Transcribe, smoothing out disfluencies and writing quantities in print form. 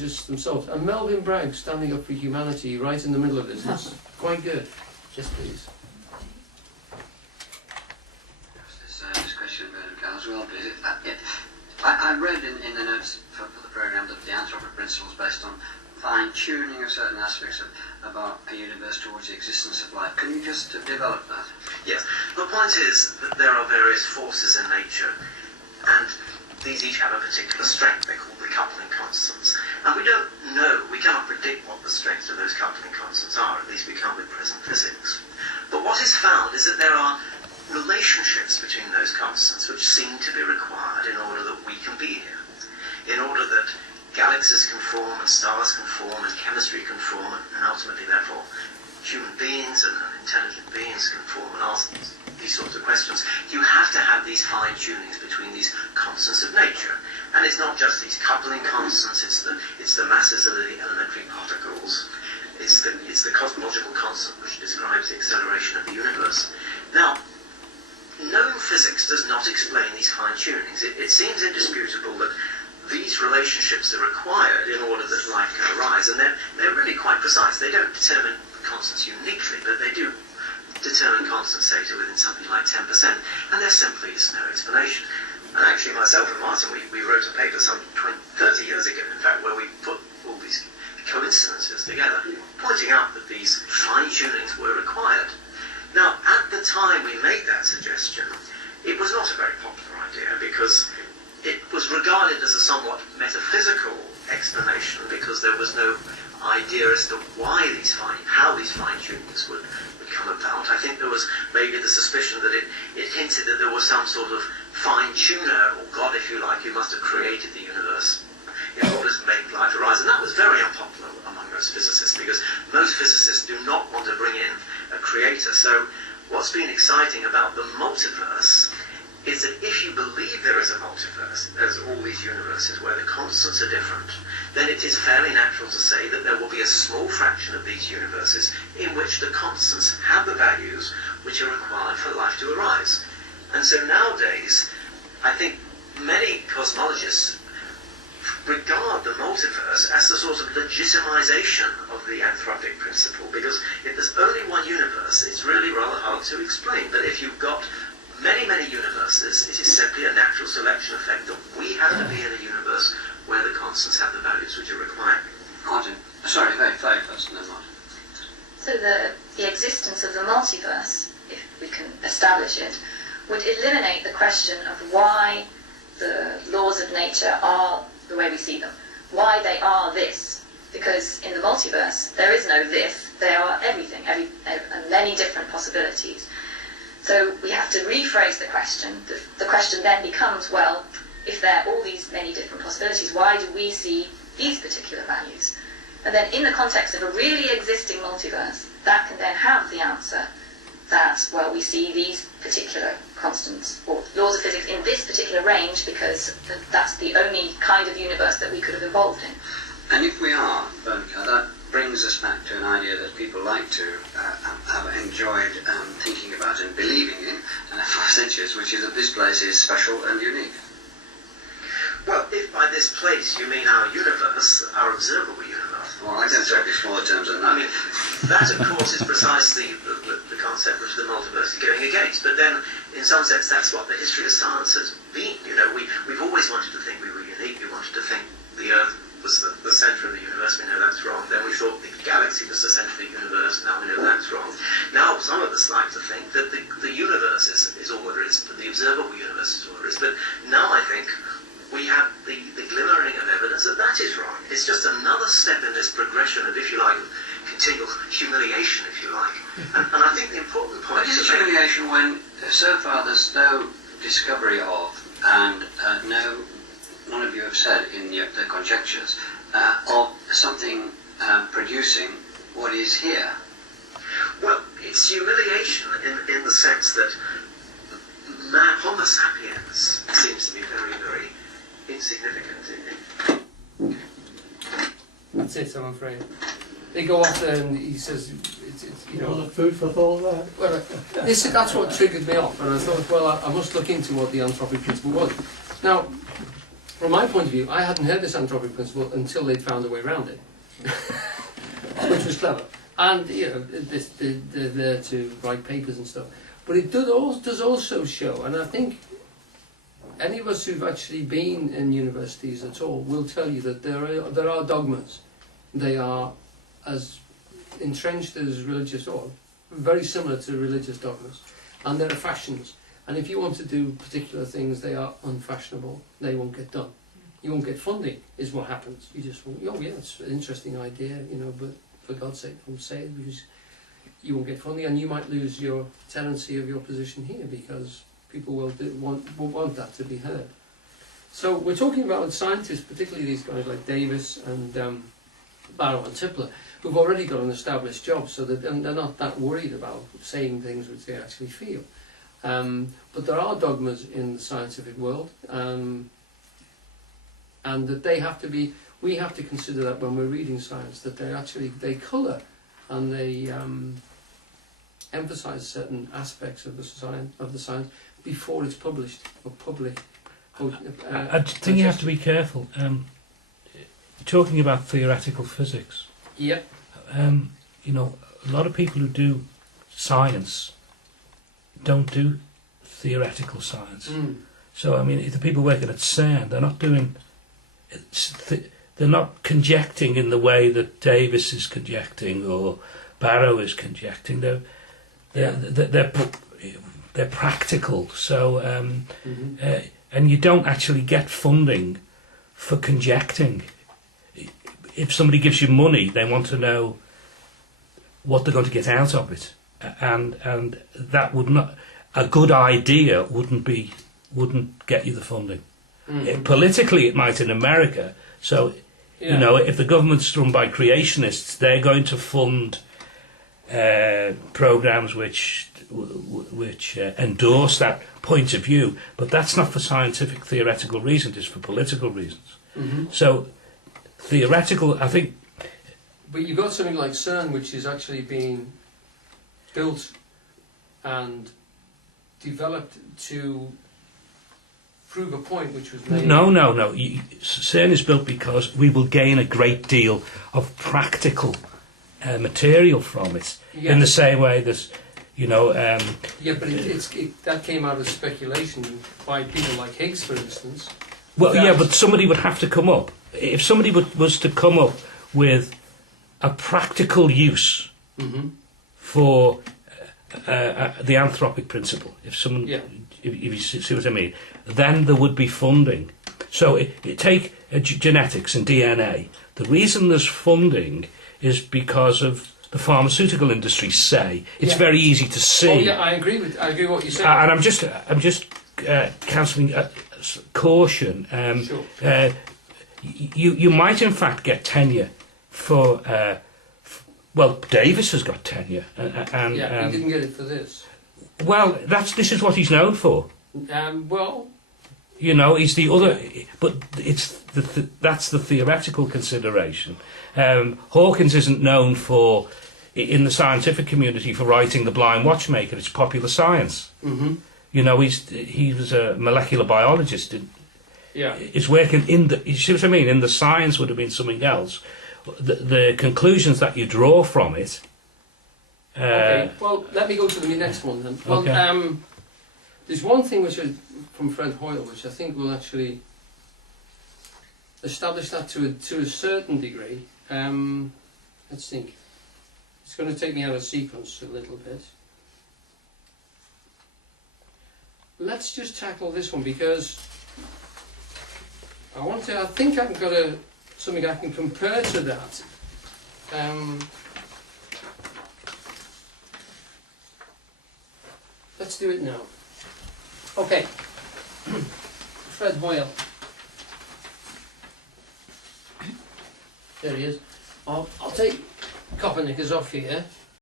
just themselves. And Melvin Bragg standing up for humanity right in the middle of this. It's quite good. Just please. This question about as well, please. I read in the notes for the programme that the Anthropic principle is based on fine-tuning of certain aspects about a universe towards the existence of life. Can you just develop that? Yes. The point is that there are various forces in nature, and these each have a particular strength. They're called the coupling constants. And we don't know, we cannot predict what the strengths of those coupling constants are, at least we can't with present physics. But what is found is that there are relationships between those constants which seem to be required in order that we can be here, in order that galaxies can form and stars can form and chemistry can form and ultimately therefore human beings and intelligent beings can form and ask these sorts of questions. You have to have these fine-tunings between these constants of nature, and it's not just these coupling constants, it's the masses of the elementary particles, it's the cosmological constant which describes the acceleration of the universe. Now, known physics does not explain these fine-tunings. It seems indisputable that these relationships are required in order that life can arise, and they're really quite precise. They don't determine constants uniquely, but they do determine constants, say, to within something like 10%, and there simply is no explanation. And actually, myself and Martin, we wrote a paper some 30 years ago, in fact, where we put all these coincidences together, pointing out that these fine-tunings were required. Now, at the time we made that suggestion, it was not a very popular idea because it was regarded as a somewhat metaphysical explanation because there was no idea as to how these fine-tunings would come about. I think there was maybe the suspicion that it hinted that there was some sort of fine-tuner, or God if you like, who must have created the universe in order to make life arise. And that was very unpopular among most physicists because most physicists do not want to bring in a creator. So what's been exciting about the multiverse is that if you believe there is a multiverse, there's all these universes where the constants are different, then it is fairly natural to say that there will be a small fraction of these universes in which the constants have the values which are required for life to arise. And so nowadays, I think many cosmologists regard the multiverse as the sort of legitimization of the anthropic principle, because if there's only one universe, it's really rather hard to explain. But if you've got many, many universes, it is simply a natural selection effect that we have to be in a universe where the constants have the values which are required. Martin, sorry, very first, and then Martin. So the existence of the multiverse, if we can establish it, would eliminate the question of why the laws of nature are the way we see them, why they are this, because in the multiverse there is no this, they are everything, and many different possibilities. So we have to rephrase the question. The question then becomes, well, if there are all these many different possibilities, why do we see these particular values? And then in the context of a really existing multiverse, that can then have the answer that, well, we see these particular constants or laws of physics in this particular range because that's the only kind of universe that we could have evolved in. And if we are, Bernka, that brings us back to an idea that people like to have enjoyed thinking about and believing in for centuries, which is that this place is special and unique. Well, if by this place you mean our universe, our observable universe. Well, I don't talk in smaller terms than that. I mean, that of course is precisely the concept which the multiverse is going against. But then, in some sense, that's what the history of science has been. You know, we've always wanted to think we were unique. We wanted to think the Earth was the centre of the universe. We know that's wrong. Then we thought the galaxy was the centre of the universe. Now we know that's wrong. Now some of us like to think that the universe is all there is, that the observable universe is all there is. But now I think we have the glimmering of evidence that that is wrong. It's just another step in this progression of, if you like, continual humiliation, if you like. And I think the important point is humiliation when so far there's no discovery of, and none of you have said in the conjectures, of something producing what is here. Well, it's humiliation in the sense that Homo sapiens seems to be very, very insignificant. That's it, I'm afraid. They go off there and he says, you know... food for thought there. Well, that's what triggered me off, and I thought, well, I must look into what the anthropic principle was. Now, from my point of view, I hadn't heard this anthropic principle until they'd found a way around it, which was clever. And you know, they're there to write papers and stuff. But it does also show, and I think any of us who've actually been in universities at all will tell you that there are dogmas. They are as entrenched as religious, or very similar to religious dogmas, and there are fashions. And if you want to do particular things, they are unfashionable. They won't get done. You won't get funding, is what happens. You just won't, oh yeah, it's an interesting idea, you know, but for God's sake, don't say it, because you won't get funding, and you might lose your tenancy of your position here, because people will want that to be heard. So we're talking about scientists, particularly these guys like Davis and Barrow and Tipler, who've already got an established job, so that they're not that worried about saying things which they actually feel. But there are dogmas in the scientific world, and that we have to consider that when we're reading science, that they colour and they emphasise certain aspects of the science before it's published or public. I think you have to be careful. Talking about theoretical physics. Yep. You know, a lot of people who do science don't do theoretical science. So I mean, if the people working at CERN, they're not conjecting in the way that Davis is conjecting or Barrow is conjecting. They're practical. So and you don't actually get funding for conjecting. If somebody gives you money, they want to know what they're going to get out of it, and that would not, a good idea wouldn't get you the funding. Politically, it might in America. So, you know, if the government's run by creationists, they're going to fund programs which endorse that point of view. But that's not for scientific, theoretical reasons. It's for political reasons. So, theoretical, I think. But you've got something like CERN, which is actually being built and developed to prove a point which was made. No. CERN is built because we will gain a great deal of practical material from it. Yeah. In the same way that, you know. Yeah, but that came out of speculation by people like Higgs, for instance. Well, yeah, but somebody would have to come up. If somebody was to come up with a practical use for the anthropic principle, if you see what I mean, then there would be funding. So take genetics and DNA. The reason there's funding is because of the pharmaceutical industry. It's very easy to see. Oh yeah, I agree with what you said. And I'm just counselling caution. Sure. You might in fact get tenure for. Well, Davis has got tenure, and he didn't get it for this. Well, this is what he's known for. Well, you know, he's the other, but it's that's the theoretical consideration. Hawkins isn't known for, in the scientific community, for writing The Blind Watchmaker. It's popular science. You know, he was a molecular biologist. He's working you see what I mean? In the science would have been something else. The conclusions that you draw from it. Okay. Well, let me go to the next one then. Well, okay. There's one thing from Fred Hoyle, which I think will actually establish that to a certain degree. Let's think. It's going to take me out of sequence a little bit. Let's just tackle this one, because I think I've got something I can compare to that. Let's do it now. Okay. Fred Hoyle. There he is. I'll take Copernicus off here.